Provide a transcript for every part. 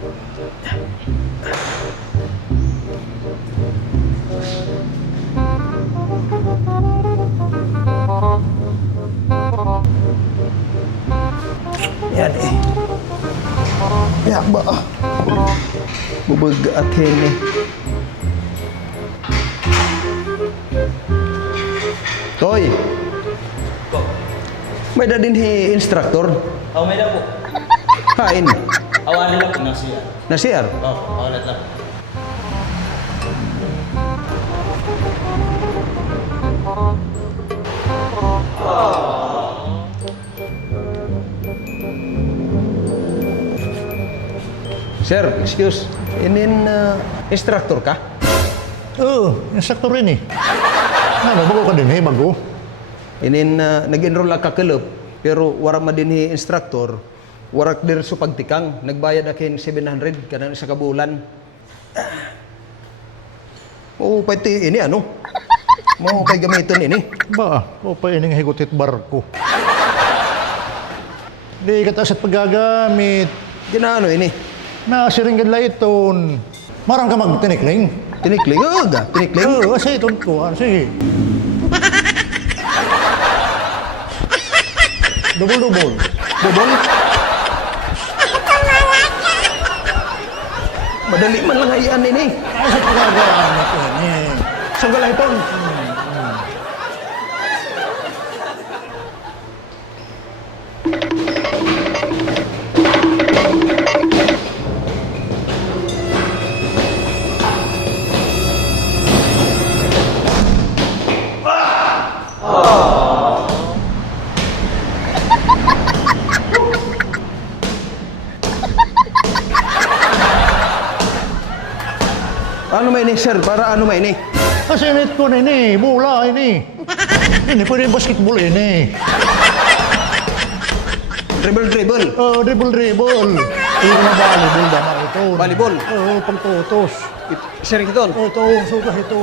Yan eh. Ya ba? Bubag atin eh. Toy. May da din hi instructor. Oh, may na po. Kain. Awan nila po nasiya. Nasir. Oh, awalat lang. Sir, excuse. Inin instructor ka? Oo, instructor rin eh. Bago ka din eh, bago. Inin nag-enroll ka kalop, pero wara ma din hi instructor. Warak dir so pagtikang. Nagbayad akin 700 kanan sa kabulan. Oo, pati ini ano? Mo pay gamiton ini. Ba, o pa ining higutit barko. Di katas at paggagamit. Ginaano ini? Nasiringan lang iton. Marang ka magtinikling. Tinikling? Oo ga, tinikling. Oo, kasi iton ko. Sige. Double. Bobol? Madali man lang hayan ini. Ay, sa paggagamit yun eh. Sanggalay ton. Ano may ini, sir? Para ano may ini? Kasi net ko na ini, bola ini. Ini pwede basketball ini. Dribble. Oh, dribble. Iyo na volleyball dama ito. Volleyball? Oo, pagtutos. Sir, kiton. Oh, ito, suka ito.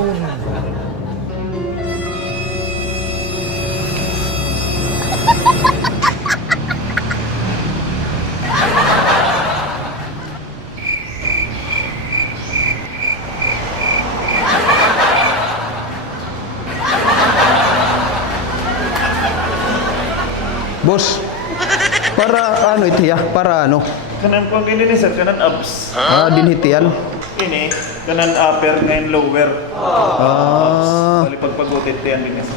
Boss, para ano ito ya? Para ano? Kanan po ang ini sir, kanan abs. Dinhitian. Ini, kanan upper, ngayon lower. Ah, Bali pagpagutit yan din sir.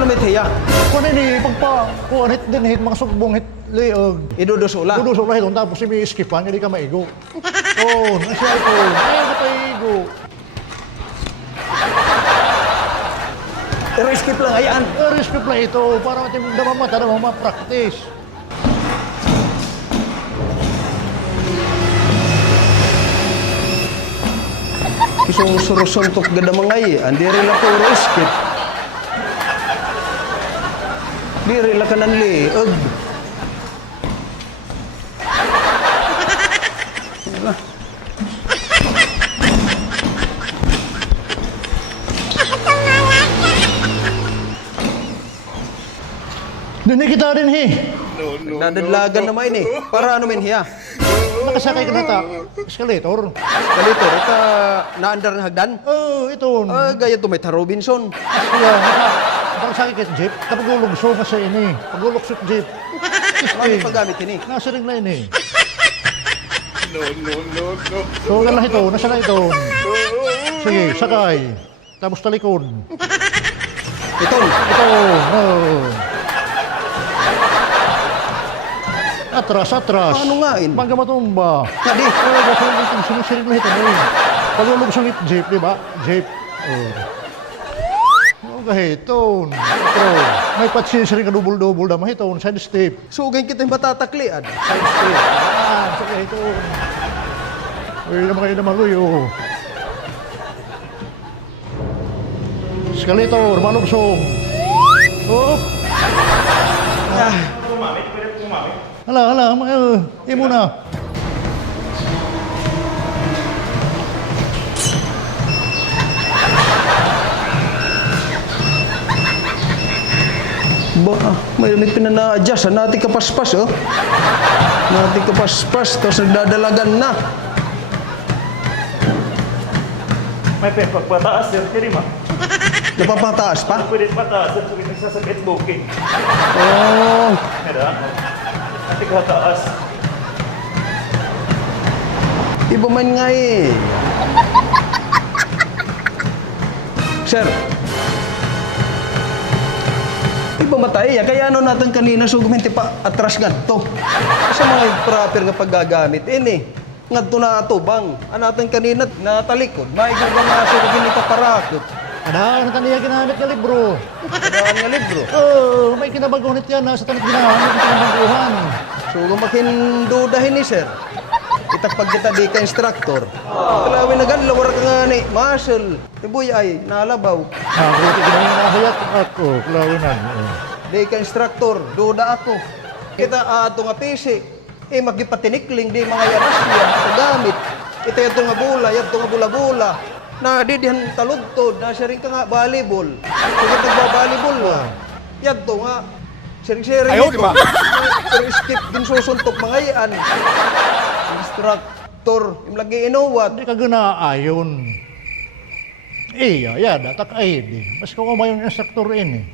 ano may tiya? Kung ini, kuhan hit din hit, mga sugbong hit, liog. Idudusula. Dudusok lang hitong, tapos may skipan, hindi ka maigo. Oh, nasya ito. Ayaw ka paigo. I-skip lang, ayan. Risk lang ito, para damamata, practice. Isong surusuntok gada mangay. Andi rin ako skip. Di rin lang ka ng liog. Dini kita rin he. Nadadlagan naman ini. Para ano men hiya? Nakasakay ka na ta. Escalator. Kalito, ito naandar na hagdan. Oh, ito. Gaya to may Robinson. Asya, nakasakay ka sa jeep. Kapagulugso ka sa ini. Pagulugso sa jeep. Ano paggamit ini? Nasa ring line eh. So, lang ito. Nasa na ito. Sige, sakay. Tapos talikod. Ito. Ito. Oh. Atras. Ano nga in? Pagka matumba. Kadi. Basta yung sinisirin na ito. Pagulog sa jeep, di ba? Jeep. Kahiton. Ito. May patsisirin ka double-double na mahiton. Side step. Sugay kita yung matataklian. Side step. So kahiton. Uy, naman kayo na maluyo. Escalator, malugsong. Oh. Pumamit, pwede pumamit. Hala, imo na. May pinana-adjust. Nati ka paspas, oh. Nati ka paspas. Tapos nagdadalagan na. May pagpataas, sir. Kaya ma. Napapataas pa? Pwede pataas, sir. Pwede nagsasabit booking. Oh. Kaya Ati ka taas. Iba man nga eh. Sir. Iba matay. Kaya ano natin kanina suguminti pa atras nga to. Sa mga proper nga paggagamit. Ini. Nga to na atubang. Anatan kanina natalikod. Maigaw nga sugugin ito parakot. Ano taniya ginamit nga libro? Kadaan nga libro. Oh, may kinabagunit yan. Sa tanit ginamit ang kinabaguhan. Sugumakin dudahin ni sir. Itak pag kita di ka instructor. Kalawin na ganla, wara ka nga ni muscle. Ibuy ay, nalabaw. Buti ginamit na hayat ako. Kulawinan. Di ka instructor, duda ako. Kita ato nga pisi. Magipatinikling di mga yaras niya. Ito gamit. Ito yato nga bula, yato nga bula-bula. Na di dihan taludtod, na siya rin ka nga volleyball. Sige tagba-volleyball nga. Yato nga. Sering-sering ito. Pero skip din susuntok mga yan. Instructor, yung lagi inuwat. Hindi ka ginaayon. Iya, yada, tak-ay di. Mas kung umayon yung instructor ini.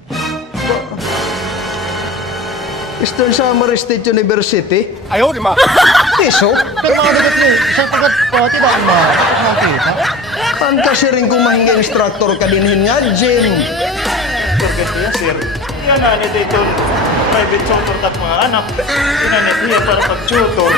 Eastern Samar State University. Ayaw, di ma. Piso? Pero mga dagat niyo, sa tagat tidak makita. Ang kasi rin kung mahinga instructor ka dinhin nga, gym. Sir, kasi yan, sir. Yan na, dito private tutor at mga anak. Yan na, niya para pag-tutor.